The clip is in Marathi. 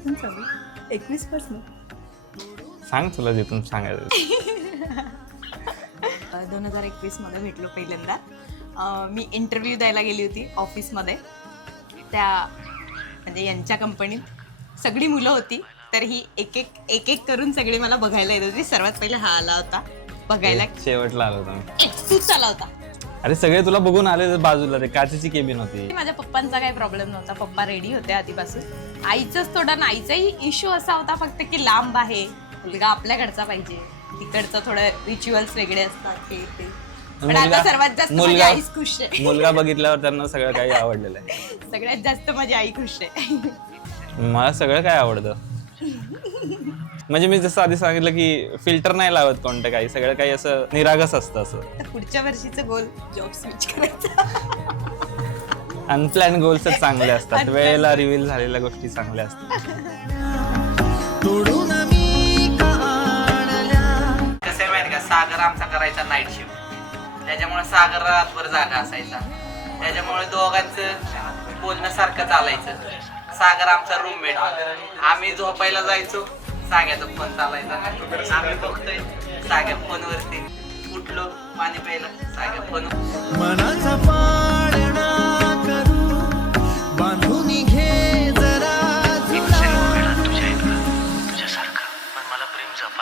कुठून चालू एकवीसपासून. सांग तुला जिथून सांगायचं. दोन हजार एकवीसमध्ये भेटलो पहिल्यांदा. मी इंटरव्ह्यू द्यायला गेली होती ऑफिसमध्ये त्या म्हणजे यांच्या कंपनीत सगळी मुलं होती तर ही एक एक एक एक करून सगळी मला बघायला येत होती. सर्वात पहिले हा आला होता बघायला. शेवटला आलो होतो तूच आला होता. अरे सगळे तुला बघून आले बाजूला ते काचेची केबिन होती. माझ्या पप्पांचा काही प्रॉब्लेम नव्हता. पप्पा रेडी होते आधीपासून. आईचाच थोडा आईचाही इश्यू असा होता फक्त की लांब आहे. मुलगा आपल्याकडचा पाहिजे. तिकडचं थोडं रिच्युअल्स वेगळे असतात हे ते. पण आता मुलगा- सर्वात जास्त माझी मुलगा- आईच खुश आहे. मुलगा बघितल्यावर त्यांना सगळं काही आवडलेलं आहे. सगळ्यात जास्त माझी आई खुश आहे. मला सगळं काय आवडतं? म्हणजे मी जसं आधी सांगितलं की फिल्टर नाही लावत कोणतं काही सगळं काही असं निरागस असतं असं. तर पुढच्या वर्षीचं गोल जॉब स्विच करायचा. अनप्लॅन गोल्सच चांगले असतात. वेळेला रिव्हील झालेल्या गोष्टी चांगल्या असतात. कसं आहे माहिती का? सागर आमचा करायचा नाईट शिफ्ट त्याच्यामुळे सागर रातभर जागा असायचा. त्याच्यामुळे दोघांचं बोलणं सारखं चालायचं. सागर आमचा रूममेट आम्ही झोपायला जायचो. साग्याचा फोन चालायचा. आम्ही बघतोय. साग्या फोनवरती उठलो पाणी प्यायला. साग्या फोन मनाचा